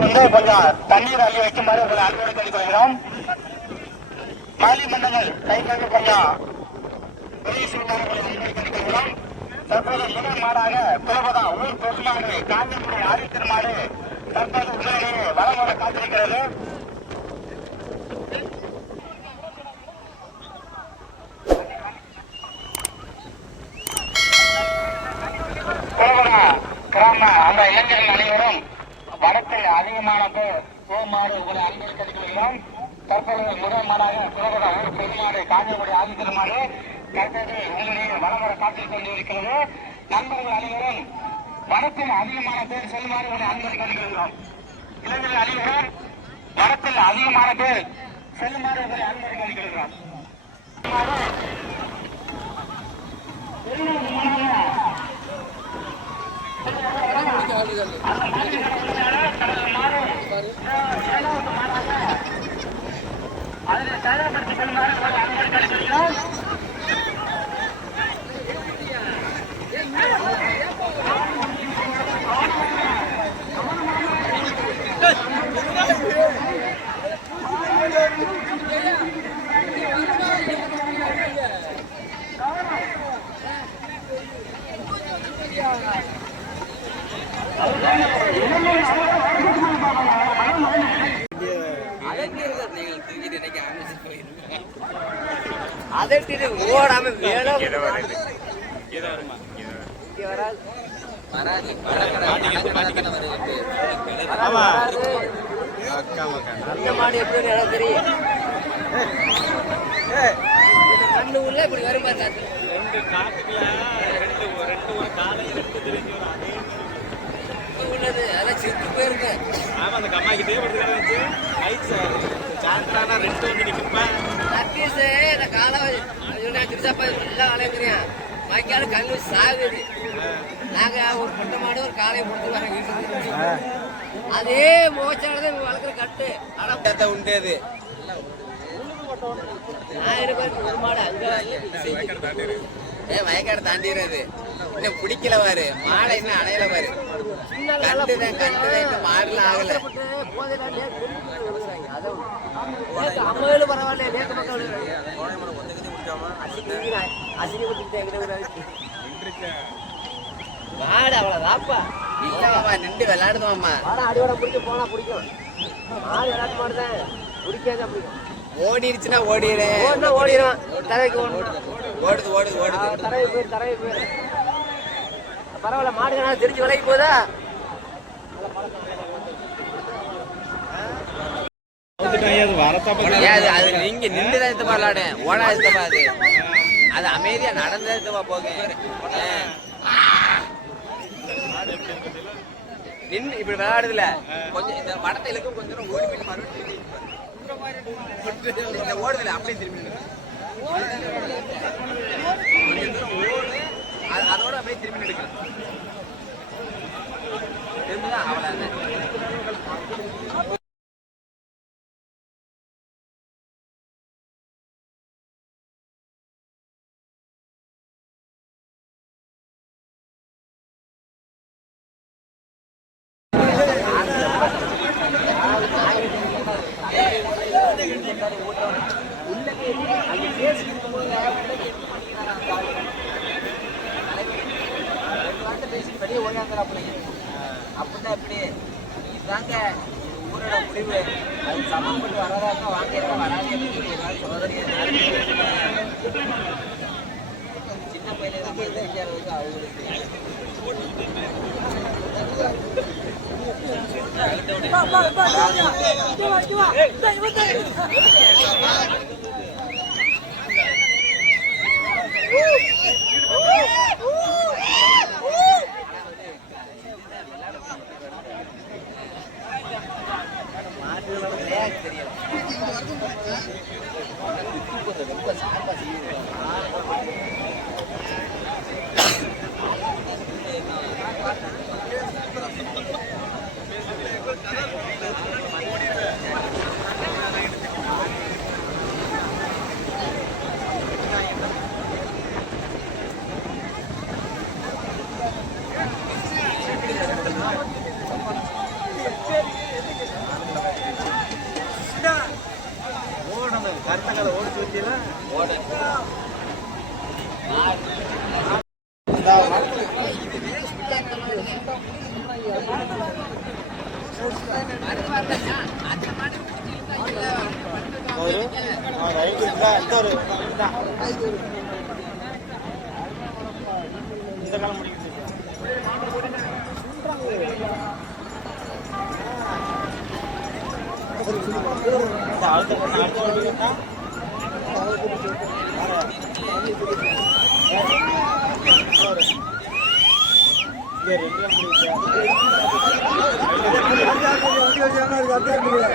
வந்து கொஞ்சம் தண்ணீர் அள்ளி வைக்குமாறு உங்களை அன்போடு கேட்டுக்கொள்கிறோம். மாலி மண்டங்கள் கை கண்டு கொஞ்சம் உதவி செய்யுமாறு உங்களை அன்போடு கேட்டுக்கொள்கிறோம். தற்போது முதல் மாடாக புலபதா ஊர் பொதுமாடு காஞ்சிபுரி ஆதி திருமாடு தற்போது உண்மையிலேயே வளமுறை காத்திருக்கிறது குலபதா கிராம அந்த இளைஞர்கள் அனைவரும் மாநாட்டு ஓமாறு உங்களை அன்போடு கேட்டுக்கொள்கிறோம். தற்பொழுது முதல் மாடாக குலபதா ஊர் பெருமாடு காஞ்சிபுரி ஆதி திருமாடு தற்போது உங்களுடைய வளம் வர காத்துக் கொண்டிருக்கிறது. நண்பர்கள் அனைவரும் வனத்தில் அதிகமான பேர் செல்லுமாறு உங்களை அன்போடு கேட்டுக்கொள்கிறோம். இளைஞர்கள் அனைவரும் வனத்தில் அதிகமான பேர் செல்லுமாறு உங்களை அன்போடு Thank you. தயார்படுத்திக் கொள்ளுமாறு உங்களை அன்போடு கேட்டுக்கொள்கிறோம் அதட்டிட்டு ஓடாம வராது அந்த மாடு எப்படி எனக்கு தெரியும். கண்ணு உள்ள இப்படி வரும் பாரு காத்து. இப்ப உள்ளது. அதான் செத்து போயிருக்கு நக்கீஸ் நான் காலை சொன்னா திருச்சாப்பா எல்லாம் அலையுறியா மைக்கால கண்ணு சாகுது. நாங்க ஒரு பொட்டை மாடு ஒரு காலையை கொடுத்து வர வீட்டுக்கு. அதே மோச்சானதான் வளர்க்குற கட்டு. ஆனா உண்டு அது. ஆயிரம் பேருக்கு ஒரு மாடு அங்க வயக்காடு தாண்டிடுறது இன்னும் பிடிக்கல பாரு. மாடை இன்னும் அடையல பாரு. கண்டுதான் கண்டுதான் இன்னும் மாடலாம் ஆகல. மாடு அவ்வளவுதாப்பா இல்லம்மா நின்று விளையாடுதோம்மா மாடு அடியோட பிடிக்க போனா பிடிக்கும். மாடு விளையாட்டு மாடுதான் பிடிக்காத பிடிக்கும்? ஓடிடுச்சுன்னா ஓடிடு. ஓடினா ஓடிடும் தரைக்கு ஓடுது ஓடுது ஓடுது தரையை போயிரு தரையை போயிரு. பரவாயில்ல மாடுங்க தெரிஞ்சு விலைக்கு போதா அது நீங்க நின்று தான் எடுத்துப்பா விளையாடு ஓடா எடுத்துப்பா அது அது அமைதியா நடந்து எடுத்துப்பா போக. நின்று இப்படி விளையாடுதுல. கொஞ்சம் இந்த படத்தை இழுக்கும் கொஞ்சம் ஓடி போயிட்டு மறுபடியும் ஓடுதுல அப்படியே திரும்பி. கொஞ்சம் தூரம் ஓடு. அது- அதோட அப்படியே திரும்பி எடுக்கணும் திரும்பதான் அவ்வளோ போய் ஓடியாந்துடாப்பிள்ளைங்க அப்படின்னா எப்படி இதுதாங்க ஊரோட முடிவு. அது சமன்பட்டு வரதாக்க வாங்கியிருக்க வராது அப்படின்னு ஏதாவது சோதனை சின்ன பையன் தான் அவங்களுக்கு? Woo! இந்த காலம் முடிக்கிறது இந்த அடுத்த அடுத்த வண்டிக்கா அடின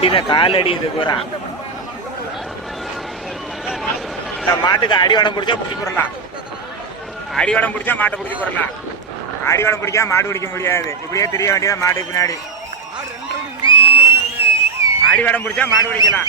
கால் காலடி இது பூரா. இந்த மாட்டுக்கு அடிவடம் பிடிச்சா பிடிச்சி போடலாம். அடிவடம் பிடிச்சா மாட்டை பிடிச்சி போடலாம். அடிவடம் பிடிச்சா மாடு பிடிக்க முடியாது. இப்படியே தெரிய வேண்டியதா மாடு பின்னாடி. அடிவடம் பிடிச்சா மாடு பிடிக்கலாம்.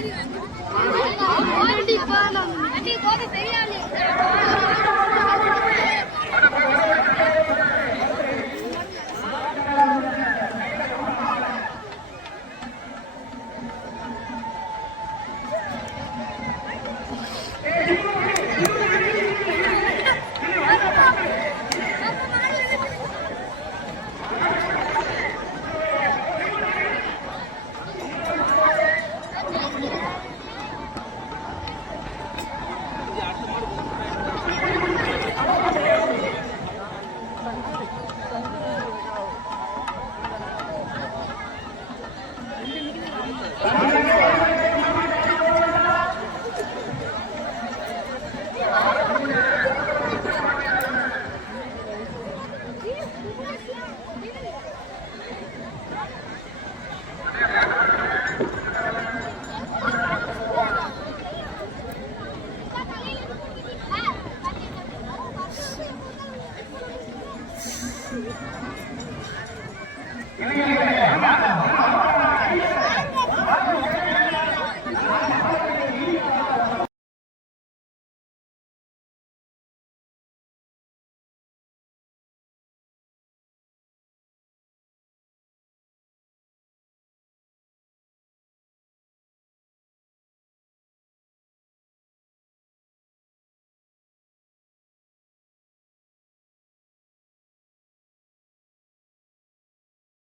Thank you. இளைஞர்கள்